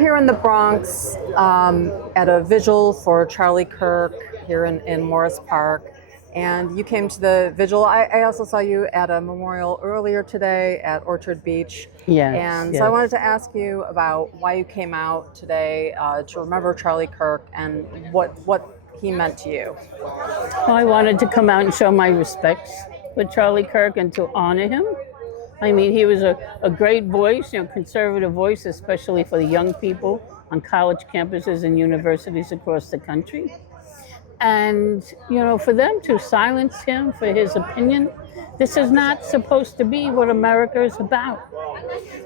here in the Bronx at a vigil for Charlie Kirk here in Morris Park, and you came to the vigil. I also saw you at a memorial earlier today at Orchard Beach. Yes. And yes. so I wanted to ask you about why you came out today to remember Charlie Kirk and what he meant to you. Well, I wanted to come out and show my respects for Charlie Kirk and to honor him. I mean, he was a great voice, conservative voice, especially for the young people on college campuses and universities across the country. And, for them to silence him for his opinion, this is not supposed to be what America is about.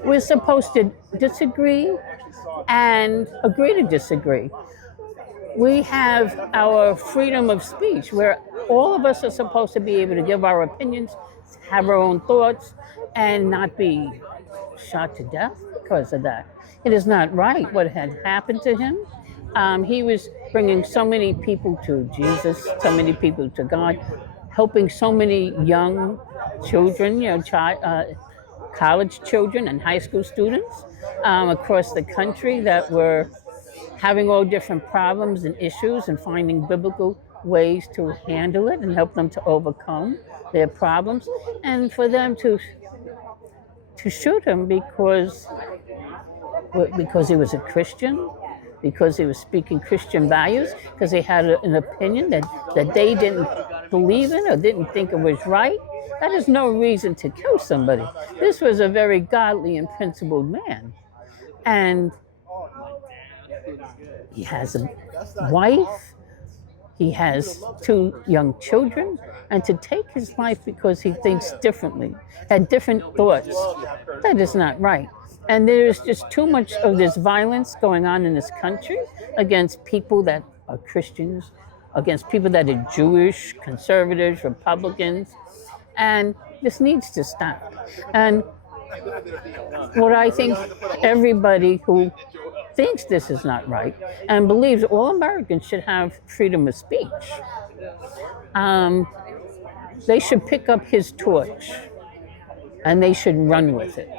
We're supposed to disagree and agree to disagree. We have our freedom of speech, where all of us are supposed to be able to give our opinions, have our own thoughts, and not be shot to death because of that. It is not right what had happened to him. He was bringing so many people to Jesus, so many people to God, helping so many young children, college children and high school students across the country that were having all different problems and issues and finding biblical ways to handle it and help them to overcome their problems. And for them to shoot him because he was a Christian, because he was speaking Christian values, because he had an opinion that they didn't believe in or didn't think it was right, that is no reason to kill somebody. This was a very godly and principled man. And he has a wife, he has 2 young children, and to take his life because he thinks differently, had different thoughts, that is not right. And there's just too much of this violence going on in this country against people that are Christians, against people that are Jewish, conservatives, Republicans, and this needs to stop. And what I think everybody who thinks this is not right and believes all Americans should have freedom of speech, they should pick up his torch and they should run with it,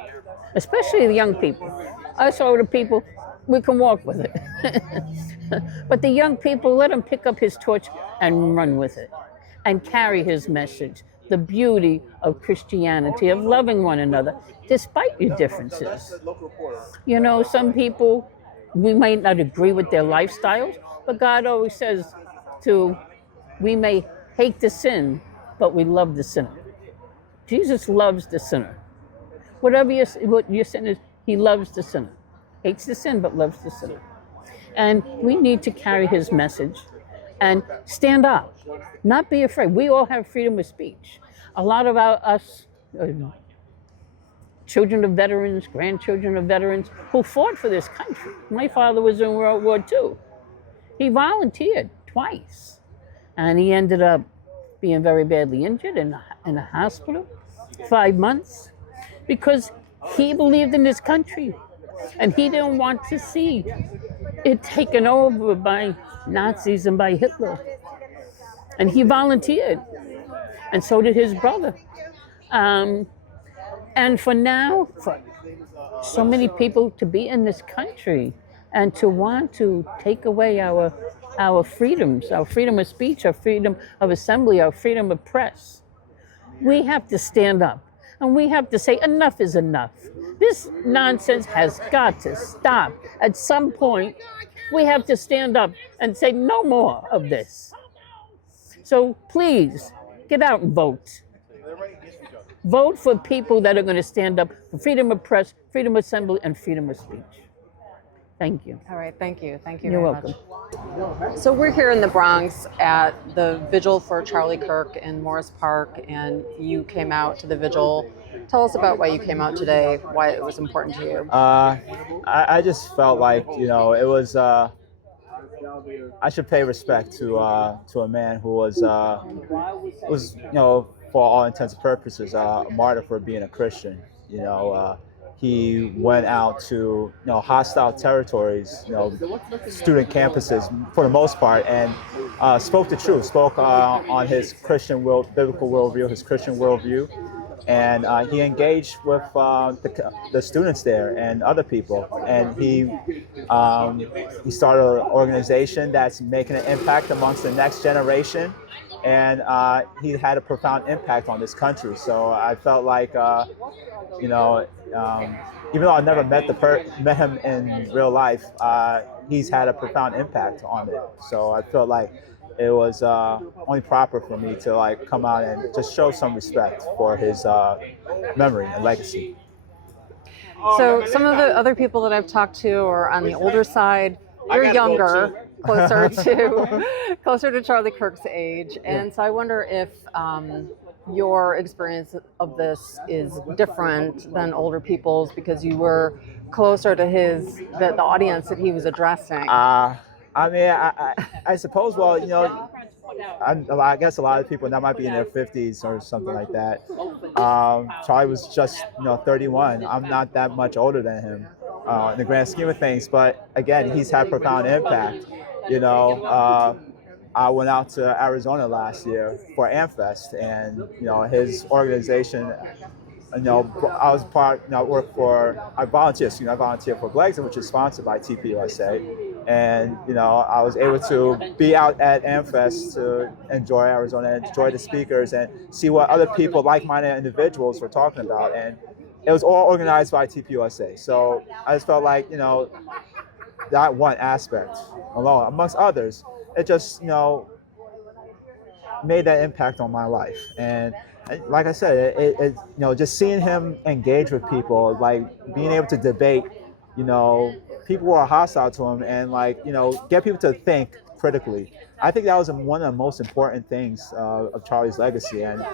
especially the young people. Us older people, we can walk with it. But the young people, let them pick up his torch and run with it and carry his message, the beauty of Christianity, of loving one another, despite your differences. Some people, we might not agree with their lifestyles, but God always says we may hate the sin, but we love the sinner. Jesus loves the sinner. What your sin is, he loves the sinner. Hates the sin, but loves the sinner. And we need to carry his message and stand up, not be afraid. We all have freedom of speech. A lot of us, children of veterans, grandchildren of veterans, who fought for this country. My father was in World War II. He volunteered twice, and he ended up being very badly injured in a hospital, 5 months, because he believed in this country, and he didn't want to see it taken over by Nazis and by Hitler. And he volunteered, and so did his brother. And for so many people to be in this country and to want to take away our freedoms, our freedom of speech, our freedom of assembly, our freedom of press, we have to stand up and we have to say enough is enough. This nonsense has got to stop. At some point, we have to stand up and say no more of this. So please, get out and vote. Vote for people that are going to stand up for freedom of press, freedom of assembly, and freedom of speech. Thank you. All right, thank you. Thank you You're very welcome. much. So we're here in the Bronx at the Vigil for Charlie Kirk in Morris Park, and you came out to the vigil. Tell us about why you came out today, why it was important to you. I just felt like, it was, I should pay respect to a man who was, for all intents and purposes, a martyr for being a Christian. He went out to hostile territories, student campuses for the most part, and spoke the truth, spoke on his Christian biblical worldview, his Christian worldview, and he engaged with the students there and other people, and he started an organization that's making an impact amongst the next generation, and he had a profound impact on this country. So I felt like, you know, even though I never met him in real life, he's had a profound impact on it. So I felt like it was only proper for me to like come out and just show some respect for his memory and legacy. So some of the other people that I've talked to are on the older side. You're younger, closer to Charlie Kirk's age, and so I wonder if your experience of this is different than older people's because you were closer to the audience that he was addressing. I mean, I suppose, well, you know, I guess a lot of people that might be in their 50s or something like that. Charlie was just, 31. I'm not that much older than him in the grand scheme of things. But again, he's had profound impact. I went out to Arizona last year for AmFest, and his organization. I was part. I volunteer for Blexit, which is sponsored by TPUSA, and I was able to be out at AmFest to enjoy Arizona, enjoy the speakers, and see what other people, like-minded individuals, were talking about. And it was all organized by TPUSA. So I just felt like that one aspect alone, amongst others, it just made that impact on my life. And like I said, it just seeing him engage with people, like being able to debate, people who are hostile to him, and get people to think critically. I think that was one of the most important things of Charlie's legacy. And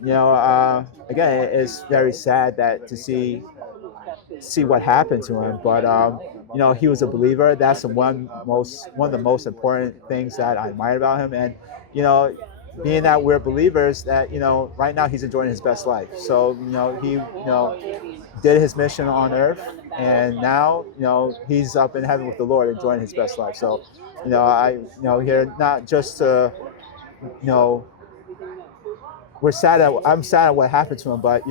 again, it's very sad to see what happened to him. But he was a believer. That's one of the most important things that I admire about him. And being that we're believers, that right now he's enjoying his best life. So he did his mission on earth, and now he's up in heaven with the Lord, enjoying his best life. So I here not just to I'm sad at what happened to him, but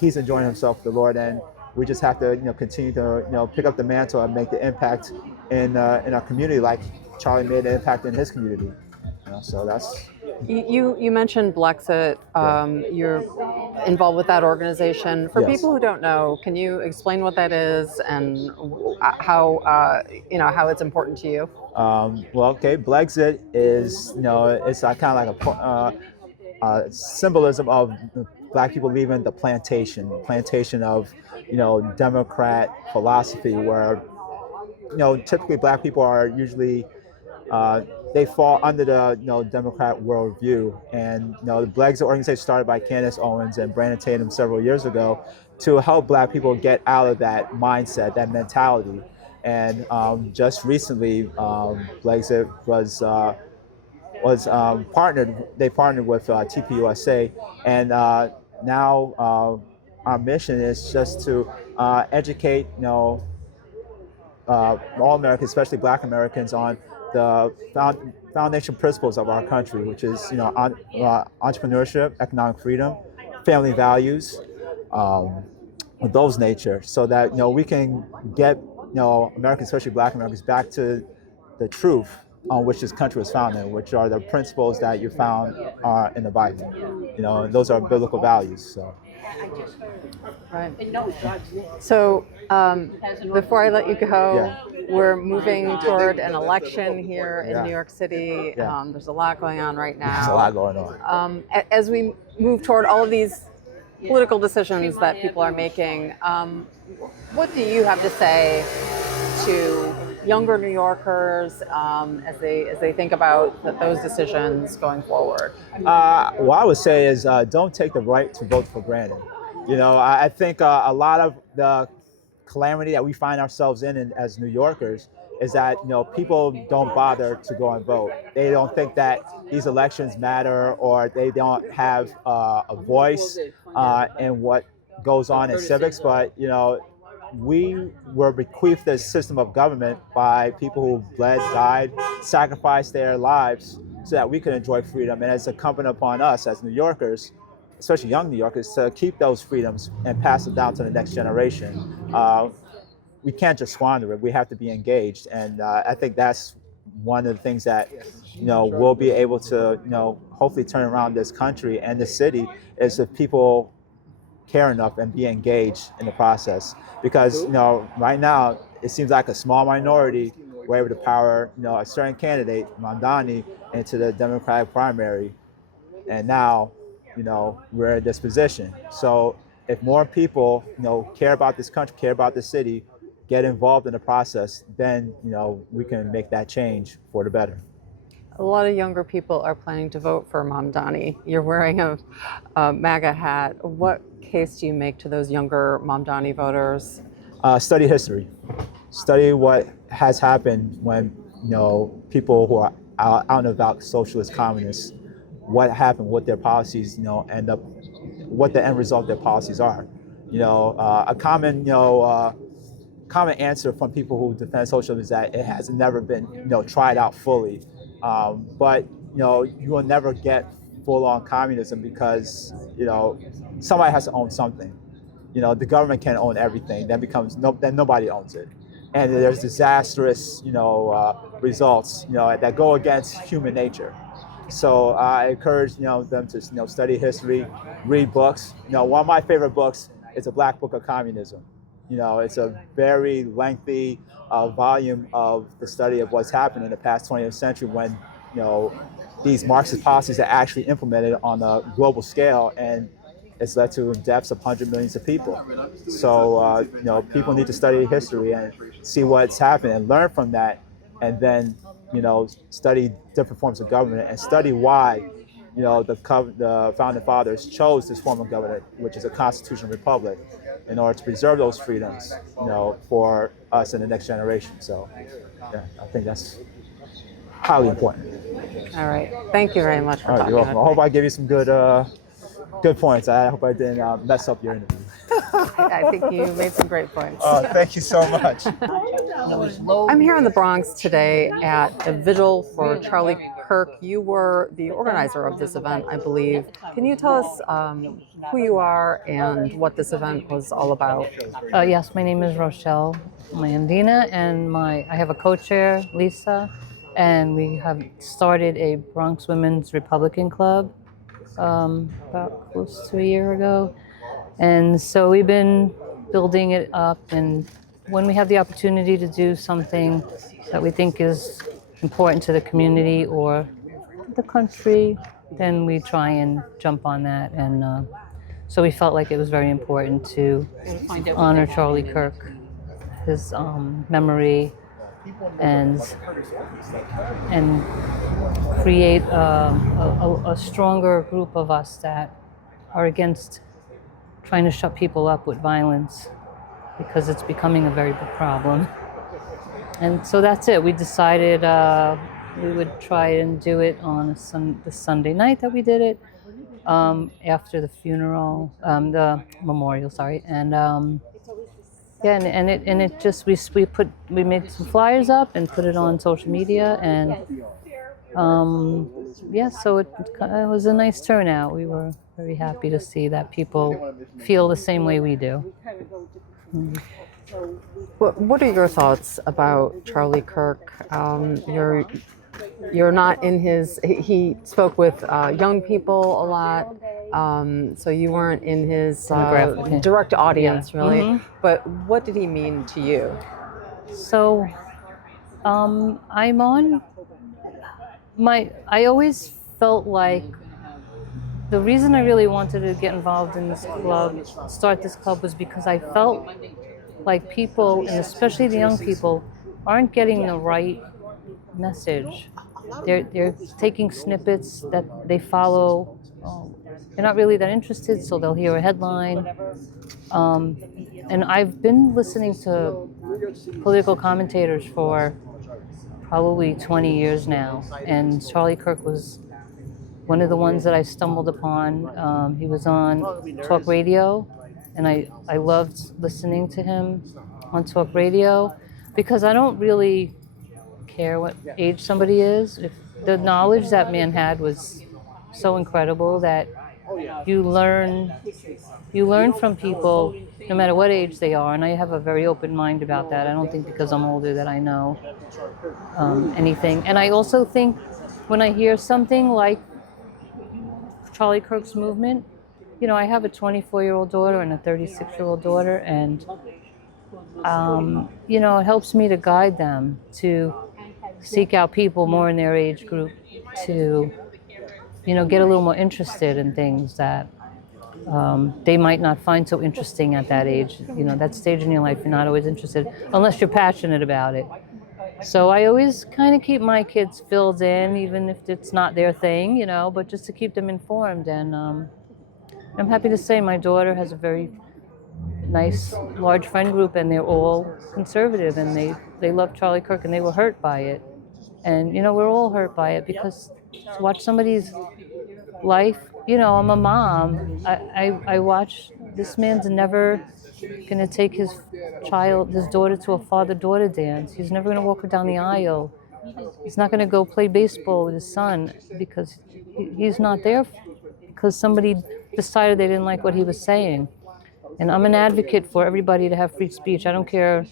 he's enjoying himself with the Lord, and we just have to continue to pick up the mantle and make the impact in our community, like Charlie made an impact in his community. So that's. You mentioned Blexit. You're involved with that organization. For Yes. people who don't know, can you explain what that is and how it's important to you? Blexit is it's kind of like a symbolism of Black people leaving the plantation of Democrat philosophy, where typically Black people are usually they fall under the Democrat worldview. And the Blexit organization, started by Candace Owens and Brandon Tatum several years ago, to help Black people get out of that mindset, that mentality. And just recently, Blexit was partnered. They partnered with TPUSA, and now our mission is just to educate all Americans, especially Black Americans, on the foundation principles of our country, which is entrepreneurship, economic freedom, family values, those nature, so that we can get Americans, especially Black Americans, back to the truth on which this country was founded, which are the principles that you found in the Bible. And those are biblical values. So. Right. So before I let you go, we're moving toward an election here in New York City. Yeah. There's a lot going on right now. There's a lot going on. As we move toward all of these political decisions that people are making, what do you have to say to younger New Yorkers as they think about those decisions going forward? What I would say is don't take the right to vote for granted. I think a lot of the calamity that we find ourselves in as New Yorkers is that people don't bother to go and vote. They don't think that these elections matter, or they don't have a voice in what goes on in civics. But we were bequeathed this system of government by people who bled, died, sacrificed their lives so that we could enjoy freedom. And it's incumbent upon us as New Yorkers especially young New Yorkers, to keep those freedoms and pass them down to the next generation. We can't just squander it. We have to be engaged, and I think that's one of the things that we'll be able to hopefully turn around this country and this city is if people care enough and be engaged in the process. Because right now it seems like a small minority were able to power a certain candidate, Mamdani, into the Democratic primary, and now we're in this position. So if more people care about this country, care about the city, get involved in the process, then we can make that change for the better. A lot of younger people are planning to vote for Mamdani. You're wearing a MAGA hat. What case do you make to those younger Mamdani voters? Study history. Study what has happened when people who are out and about, socialist, communists, what happened, what their policies end up, what the end result of their policies are. A common answer from people who defend socialism is that it has never been tried out fully. But you will never get full-on communism because somebody has to own something. The government can't own everything. Then nobody owns it, and there's disastrous results that go against human nature. So I encourage them to study history, read books. One of my favorite books is A Black Book of Communism. It's a very lengthy volume of the study of what's happened in the past 20th century when, these Marxist policies are actually implemented on a global scale, and it's led to deaths of hundreds of millions of people. So, people need to study history and see what's happened and learn from that, and then, study different forms of government and study why, the founding fathers chose this form of government, which is a constitutional republic, in order to preserve those freedoms, for us in the next generation. So, yeah, I think that's highly important. All right. Thank you very much for talking. You're welcome. I hope I gave you some good points. I hope I didn't mess up your interview. I think you made some great points. Thank you so much. I'm here in the Bronx today at a vigil for Charlie Kirk. You were the organizer of this event, I believe. Can you tell us who you are and what this event was all about? Yes, my name is Rochelle Landina, and I have a co-chair, Lisa, and we have started a Bronx Women's Republican Club about close to a year ago. And so we've been building it up, and when we have the opportunity to do something that we think is important to the community or the country, then we try and jump on that. And so we felt like it was very important to honor Charlie Kirk, his memory, and create a stronger group of us that are against trying to shut people up with violence, because it's becoming a very big problem. And so that's it. We decided we would try and do it on the Sunday night that we did it, after the funeral, the memorial, sorry. And yeah, and it just, we made some flyers up and put it on social media, and yeah, so it was a nice turnout. We were very happy to see that people feel the same way we do. What are your thoughts about Charlie Kirk? You're not in his. He spoke with young people a lot, so you weren't in his direct audience, really. Mm-hmm. But what did he mean to you? So, I'm on I always felt like the reason I really wanted to get involved in this club, start this club, was because I felt like people, and especially the young people, aren't getting the right message. They're taking snippets that they follow. They're not really that interested, so they'll hear a headline. And I've been listening to political commentators for probably 20 years now, and Charlie Kirk was one of the ones that I stumbled upon. He was on talk radio, and I loved listening to him on talk radio, because I don't really care what age somebody is. If the knowledge that man had was so incredible that you learn from people no matter what age they are, and I have a very open mind about that. I don't think because I'm older that I know anything. And I also think when I hear something like Charlie Kirk's movement, you know, I have a 24-year-old daughter and a 36-year-old daughter, and you know, it helps me to guide them to seek out people more in their age group to, you know, get a little more interested in things that they might not find so interesting at that age. You know, that stage in your life, you're not always interested unless you're passionate about it. So I always kind of keep my kids filled in, even if it's not their thing, you know, but just to keep them informed. And I'm happy to say my daughter has a very nice, large friend group, and they're all conservative, and they love Charlie Kirk, and they were hurt by it. And, you know, we're all hurt by it, because to watch somebody's life, you know, I'm a mom. I watch, this man's never going to take his daughter to a father-daughter dance. He's never going to walk her down the aisle. He's not going to go play baseball with his son, because he's not there because somebody decided they didn't like what he was saying. And I'm an advocate for everybody to have free speech. I don't care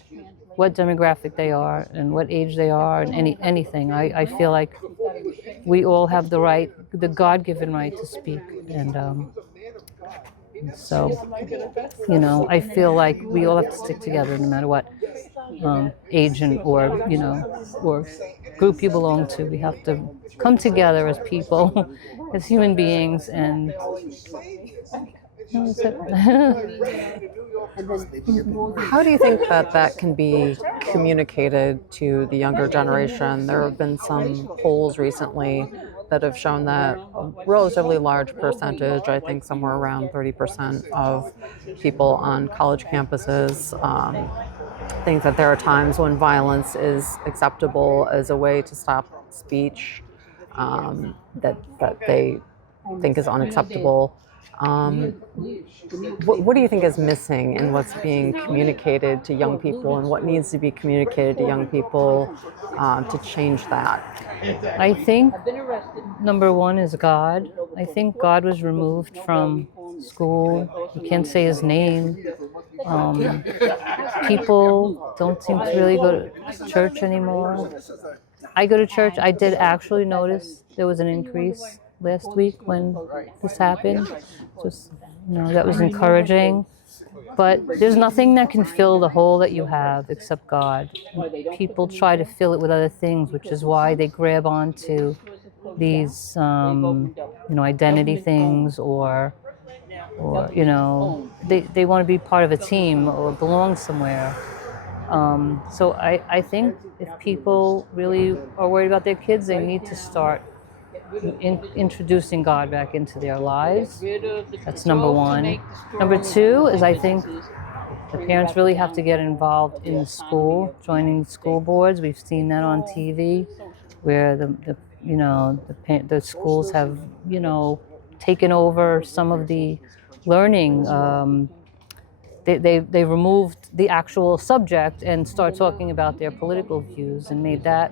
what demographic they are and what age they are and anything. I feel like we all have the right, the God-given right to speak. And so, you know, I feel like we all have to stick together no matter what age or, you know, or group you belong to. We have to come together as people, as human beings, and that's it. How do you think that can be communicated to the younger generation? There have been some polls recently that have shown that a relatively large percentage, I think somewhere around 30% of people on college campuses think that there are times when violence is acceptable as a way to stop speech that they think is unacceptable. What do you think is missing in what's being communicated to young people, and what needs to be communicated to young people to change that? I think number one is God. I think God was removed from school. You can't say his name. People don't seem to really go to church anymore. I go to church. I did actually notice there was an increase last week when this happened. Just, you know, that was encouraging. But there's nothing that can fill the hole that you have except God. People try to fill it with other things, which is why they grab onto these, you know, identity things, or you know, they want to be part of a team or belong somewhere. So I think if people really are worried about their kids, they need to start introducing God back into their lives. That's number one. Number two is, I think the parents really have to get involved in the school, joining school boards. We've seen that on TV, where the schools have, you know, taken over some of the learning. They removed the actual subject and start talking about their political views and made that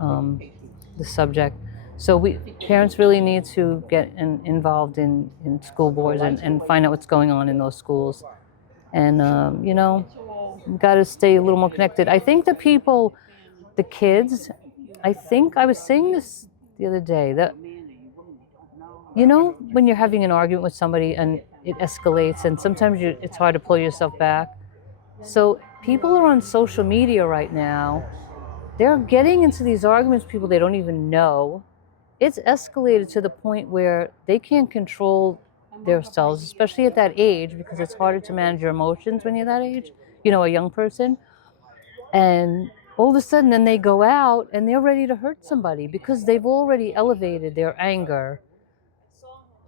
the subject. So parents really need to get involved in school boards and find out what's going on in those schools. And, you know, you've got to stay a little more connected. I think the kids, I think I was saying this the other day, that, you know, when you're having an argument with somebody and it escalates, and sometimes it's hard to pull yourself back. So people are on social media right now. They're getting into these arguments with people they don't even know. It's escalated to the point where they can't control themselves, especially at that age, because it's harder to manage your emotions when you're that age, you know, a young person. And all of a sudden, then they go out and they're ready to hurt somebody because they've already elevated their anger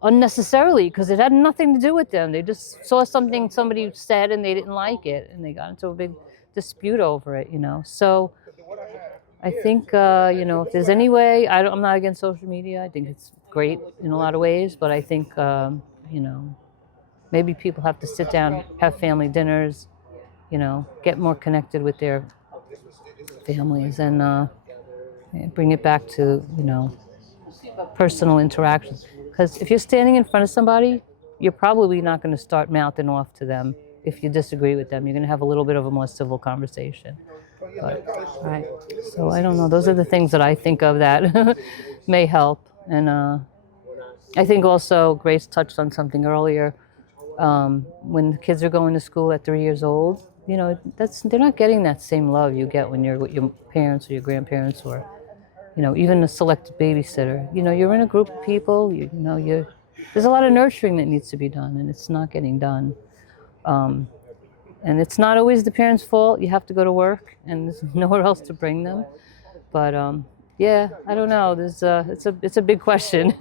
unnecessarily, because it had nothing to do with them. They just saw something somebody said and they didn't like it, and they got into a big dispute over it, you know. So I think, you know, if there's any way, I'm not against social media. I think it's great in a lot of ways, but I think, you know, maybe people have to sit down, have family dinners, you know, get more connected with their families, and bring it back to, you know, personal interactions. Because if you're standing in front of somebody, you're probably not going to start mouthing off to them if you disagree with them. You're going to have a little bit of a more civil conversation. But, Right. so I don't know. Those are the things that I think of that may help. And I think also Grace touched on something earlier. When the kids are going to school at 3 years old, you know, they're not getting that same love you get when you're with your parents or your grandparents, or, you know, even a selected babysitter. You know, you're in a group of people. There's a lot of nurturing that needs to be done, and it's not getting done. And it's not always the parents' fault. You have to go to work, and there's nowhere else to bring them. But yeah, I don't know. It's a big question.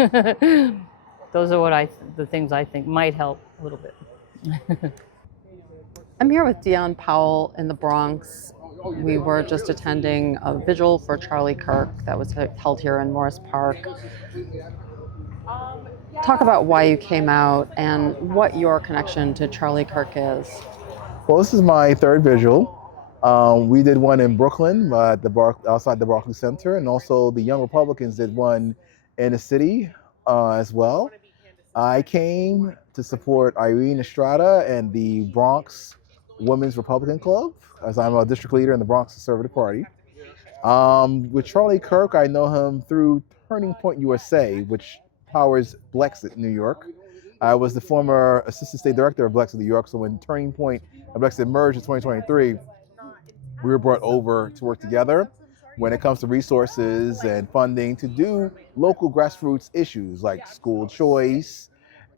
Those are the things I think might help a little bit. I'm here with Dion Powell in the Bronx. We were just attending a vigil for Charlie Kirk that was held here in Morris Park. Talk about why you came out and what your connection to Charlie Kirk is. Well, this is my third vigil. We did one in Brooklyn outside the Barclays Center, and also the Young Republicans did one in the city as well. I came to support Irene Estrada and the Bronx Women's Republican Club, as I'm a district leader in the Bronx Conservative Party. With Charlie Kirk, I know him through Turning Point USA, which powers Blexit New York. I was the former assistant state director of Blexit New York, so when Turning Point and Blexit merged in 2023, we were brought over to work together when it comes to resources and funding to do local grassroots issues like school choice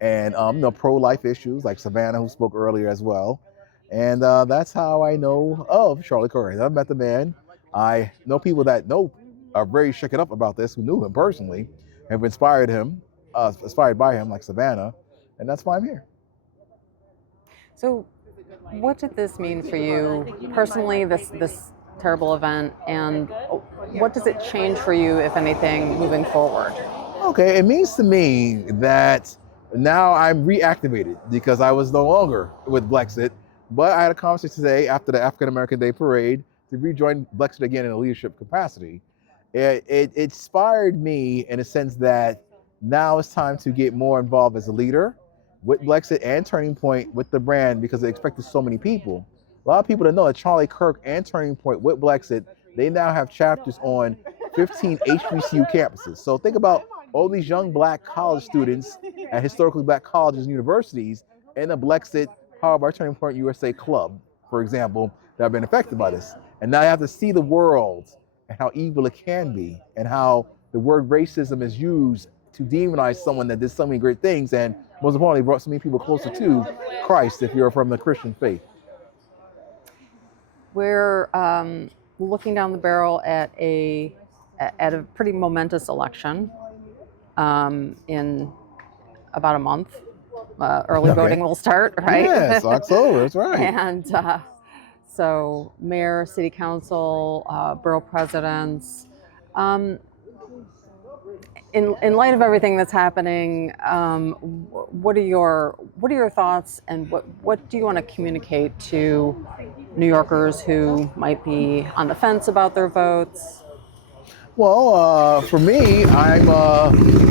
and pro-life issues like Savannah, who spoke earlier as well. And that's how I know of Charlie Kirk. I've met the man. I know people that are very shaken up about this, who knew him personally, have inspired by him, like Savannah, and that's why I'm here. So what did this mean for you personally, this terrible event, and what does it change for you, if anything, moving forward? Okay, it means to me that now I'm reactivated because I was no longer with Blexit, but I had a conversation today after the African American Day Parade to rejoin Blexit again in a leadership capacity. It inspired me in a sense that now it's time to get more involved as a leader with Blexit and Turning Point with the brand, because they expected so many people. A lot of people don't know that Charlie Kirk and Turning Point with Blexit, they now have chapters on 15 HBCU campuses. So think about all these young Black college students at historically Black colleges and universities in a Blexit Powered by Turning Point USA club, for example, that have been affected by this. And now you have to see the world and how evil it can be, and how the word racism is used to demonize someone that did so many great things, and most importantly, brought so many people closer to Christ if you're from the Christian faith. We're looking down the barrel at a pretty momentous election in about a month. Early voting will start, right? Yes, October, that's right. And so mayor, city council, borough presidents. In light of everything that's happening, what are your thoughts, and what do you want to communicate to New Yorkers who might be on the fence about their votes? Well, for me, I'm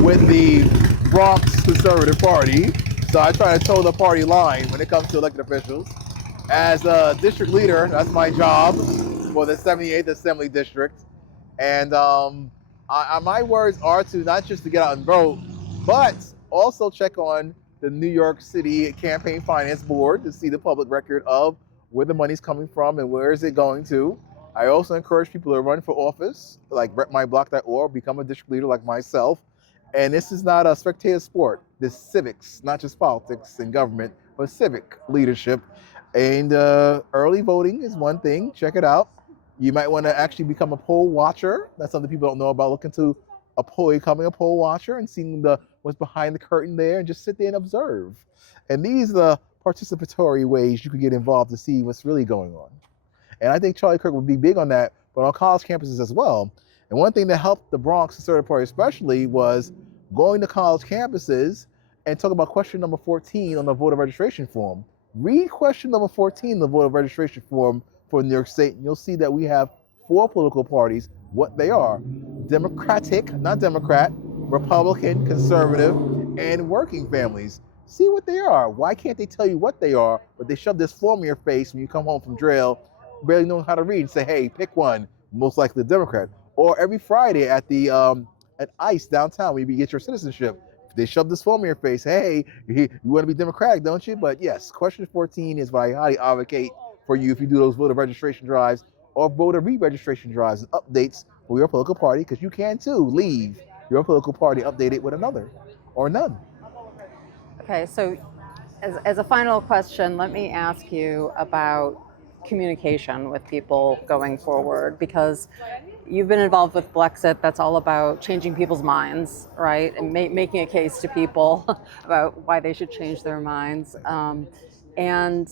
with the Bronx Conservative Party, so I try to toe the party line when it comes to elected officials. As a district leader, that's my job for the 78th Assembly District, and my words are to not just to get out and vote, but also check on the New York City Campaign Finance Board to see the public record of where the money's coming from and where is it going to. I also encourage people to run for office, like BrettMyBlock.org, become a district leader like myself. And this is not a spectator sport. This is civics, not just politics and government, but civic leadership. And early voting is one thing. Check it out. You might want to actually become a poll watcher. That's something people don't know about. Look into becoming a poll watcher and seeing what's behind the curtain there, and just sit there and observe. And these are the participatory ways you can get involved to see what's really going on. And I think Charlie Kirk would be big on that, but on college campuses as well. And one thing that helped the Bronx Conservative Party especially was going to college campuses and talk about question number 14 on the voter registration form. Read question number 14 on the voter registration form for New York State, and you'll see that we have 4 political parties, what they are: Democratic, not Democrat, Republican, Conservative, and working families. See what they are. Why can't they tell you what they are, but they shove this form in your face when you come home from drill, barely knowing how to read, and say, hey, pick one, most likely the Democrat. Or every Friday at the at ICE downtown, when you get your citizenship, they shove this form in your face. Hey, you want to be Democratic, don't you? But yes, question 14 is what I highly advocate for you if you do those voter registration drives or voter re-registration drives and updates for your political party, because you can too leave your political party updated with another or none. Okay, so as a final question, let me ask you about communication with people going forward, because you've been involved with Blexit. That's all about changing people's minds, right? And making a case to people about why they should change their minds. And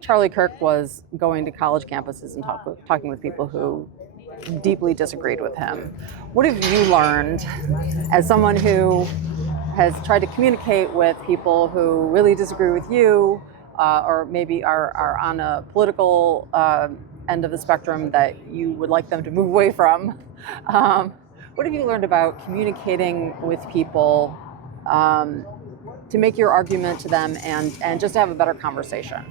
Charlie Kirk was going to college campuses and talking with people who deeply disagreed with him. What have you learned as someone who has tried to communicate with people who really disagree with you, or maybe are on a political end of the spectrum that you would like them to move away from? What have you learned about communicating with people to make your argument to them and just to have a better conversation?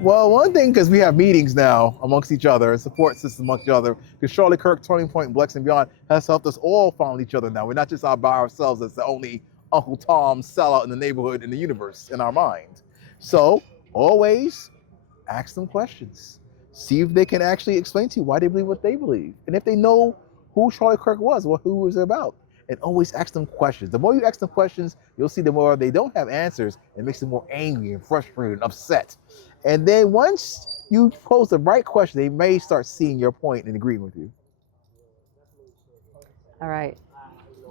Well, one thing, because we have meetings now amongst each other and support systems amongst each other, because Charlie Kirk, Turning Point, Blex and Beyond has helped us all find each other now. We're not just out by ourselves as the only Uncle Tom sellout in the neighborhood, in the universe, in our mind. So always ask them questions. See if they can actually explain to you why they believe what they believe. And if they know who Charlie Kirk was or who was about. And always ask them questions. The more you ask them questions, you'll see the more they don't have answers. It makes them more angry and frustrated and upset. And then once you pose the right question, they may start seeing your point and agreeing with you. All right.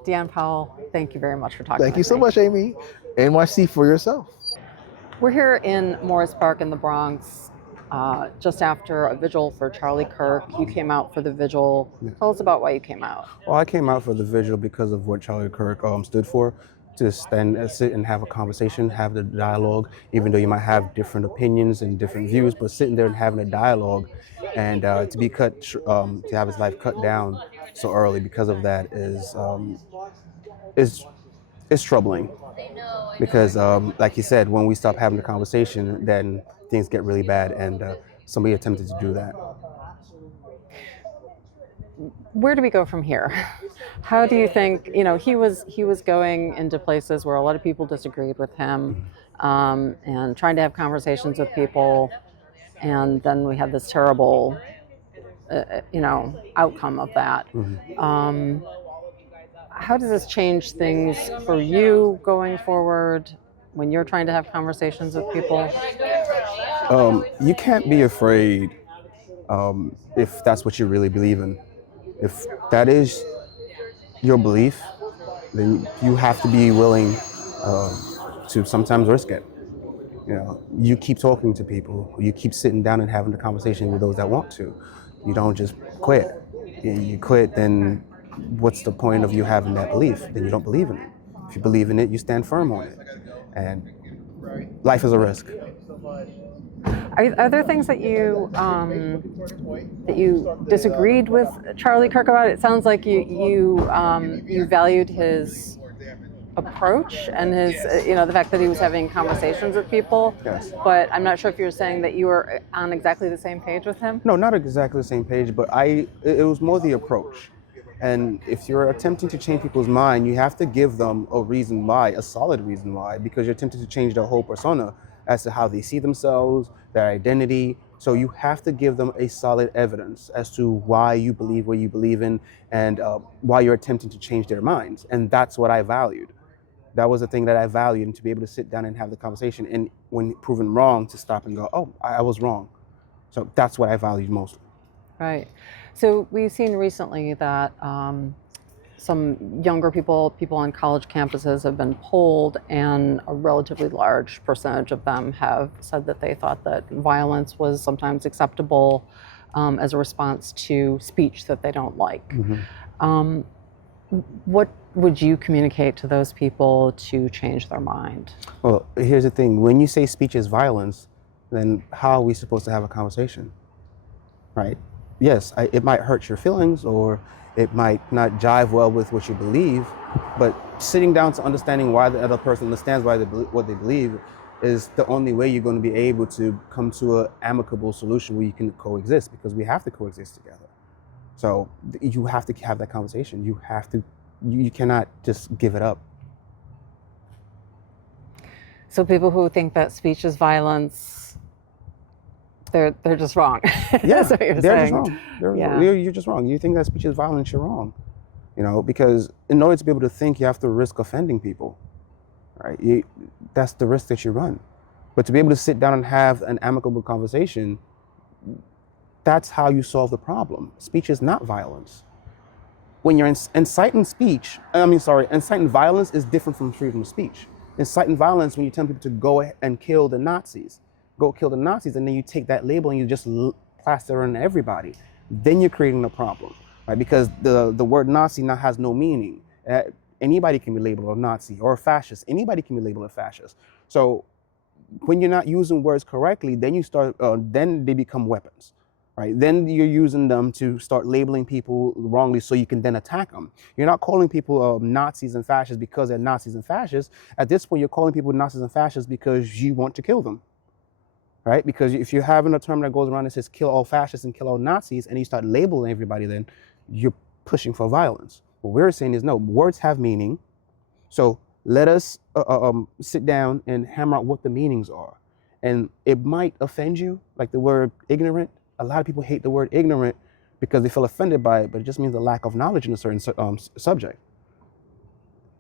Dion, Powell, thank you very much for talking. Thank you so much, Amy. NYC for yourself. We're here in Morris Park in the Bronx, just after a vigil for Charlie Kirk. You came out for the vigil. Yeah. Tell us about why you came out. Well, I came out for the vigil because of what Charlie Kirk stood for. To stand, sit and have a conversation, have the dialogue, even though you might have different opinions and different views, but sitting there and having a dialogue, and to be cut, to have his life cut down so early because of that is troubling. Because, like you said, when we stop having the conversation, then things get really bad, and somebody attempted to do that. Where do we go from here? How do you think, he was going into places where a lot of people disagreed with him, and trying to have conversations with people, and then we had this terrible, outcome of that. Mm-hmm. How does this change things for you going forward when you're trying to have conversations with people? You can't be afraid if that's what you really believe in. If that is your belief, then you have to be willing to sometimes risk it. You keep talking to people. You keep sitting down and having the conversation with those that want to. You don't just quit. You quit, then what's the point of you having that belief? Then you don't believe in it. If you believe in it, you stand firm on it. And life is a risk. Are there things that you disagreed with Charlie Kirk about? It sounds like you valued his approach and his the fact that he was having conversations with people. Yes. But I'm not sure if you're saying that you were on exactly the same page with him. No, not exactly the same page, but it was more the approach. And if you're attempting to change people's mind, you have to give them a reason why, a solid reason why, because you're attempting to change their whole persona as to how they see themselves, their identity. So you have to give them a solid evidence as to why you believe what you believe in, and why you're attempting to change their minds. And that's what I valued. That was the thing that I valued, and to be able to sit down and have the conversation, and when proven wrong, to stop and go, oh, I was wrong. So that's what I valued most. Right. So we've seen recently that some younger people on college campuses have been polled, and a relatively large percentage of them have said that they thought that violence was sometimes acceptable as a response to speech that they don't like. Mm-hmm. What would you communicate to those people to change their mind? Well, here's the thing. When you say speech is violence, then how are we supposed to have a conversation? Right? Yes, it might hurt your feelings, or it might not jive well with what you believe, but sitting down to understanding why the other person understands what they believe is the only way you're going to be able to come to an amicable solution where you can coexist, because we have to coexist together. So you have to have that conversation. You cannot just give it up. So people who think that speech is violence, they're just wrong. Yeah, That's what you're they're saying. just wrong. Yeah. You're just wrong. You think that speech is violence, you're wrong. Because in order to be able to think, you have to risk offending people, right? That's the risk that you run. But to be able to sit down and have an amicable conversation, that's how you solve the problem. Speech is not violence. When you're inciting violence is different from freedom of speech. Inciting violence, when you tell people to go and kill the Nazis, and then you take that label and you just plaster it on everybody, then you're creating a problem, right? Because the word Nazi now has no meaning. Anybody can be labeled a Nazi or a fascist. Anybody can be labeled a fascist. So when you're not using words correctly, then then they become weapons, right? Then you're using them to start labeling people wrongly so you can then attack them. You're not calling people Nazis and fascists because they're Nazis and fascists. At this point, you're calling people Nazis and fascists because you want to kill them, right? Because if you're having a term that goes around that says kill all fascists and kill all Nazis, and you start labeling everybody, then you're pushing for violence. What we're saying is, no, words have meaning. So let us sit down and hammer out what the meanings are. And it might offend you, like the word ignorant. A lot of people hate the word ignorant because they feel offended by it, but it just means a lack of knowledge in a certain subject.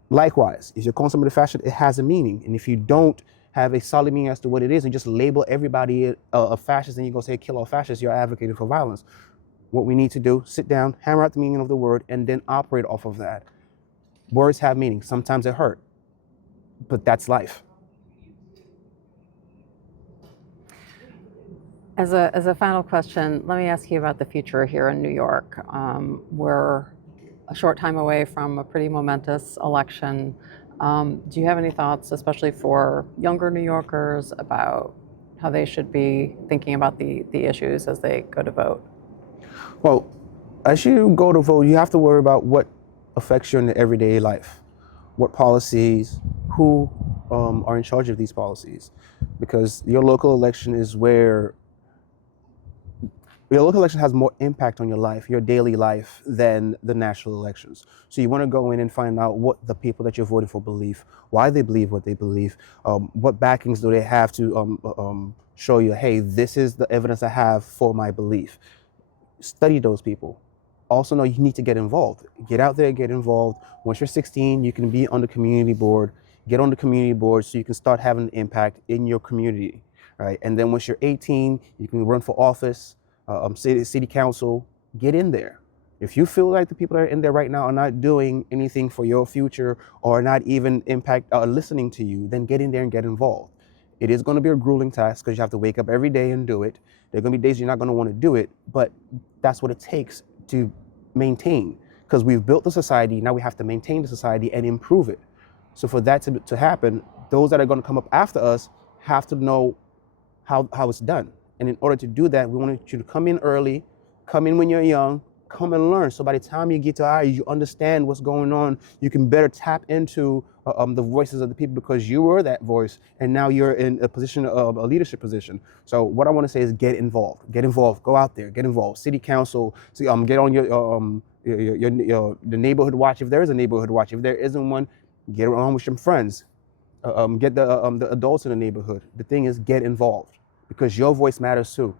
Likewise, if you're calling somebody fascist, it has a meaning. And if you don't have a solid meaning as to what it is and just label everybody a fascist and you go say kill all fascists, you're advocating for violence. What we need to do, sit down, hammer out the meaning of the word, and then operate off of that. Words have meaning. Sometimes it hurt, but that's life. As a final question, let me ask you about the future here in New York. We're a short time away from a pretty momentous election. Do you have any thoughts, especially for younger New Yorkers, about how they should be thinking about the issues as they go to vote? Well, as you go to vote, you have to worry about what affects your everyday life, what policies, who are in charge of these policies, because your local election is where your local election has more impact on your life, your daily life, than the national elections. So you want to go in and find out what the people that you're voting for believe, why they believe what they believe, what backings do they have to show you, hey, this is the evidence I have for my belief. Study those people. Also know you need to get involved. Get out there, get involved. Once you're 16, you can be on the community board. Get on the community board so you can start having an impact in your community, right? And then once you're 18, you can run for office, city council. Get in there. If you feel like the people that are in there right now are not doing anything for your future or not even listening to you, then get in there and get involved. It is going to be a grueling task because you have to wake up every day and do it. There are going to be days you're not going to want to do it, but that's what it takes to maintain, because we've built the society. Now we have to maintain the society and improve it. So for that to happen, those that are going to come up after us have to know how it's done. And in order to do that, we want you to come in early, come in when you're young, come and learn. So by the time you get to you understand what's going on, you can better tap into the voices of the people, because you were that voice and now you're in a position of a leadership position. So what I want to say is get involved, go out there, get involved. City council, get on the neighborhood watch. If there is a neighborhood watch, if there isn't one, get around with some friends, get the adults in the neighborhood. The thing is, get involved, because your voice matters too.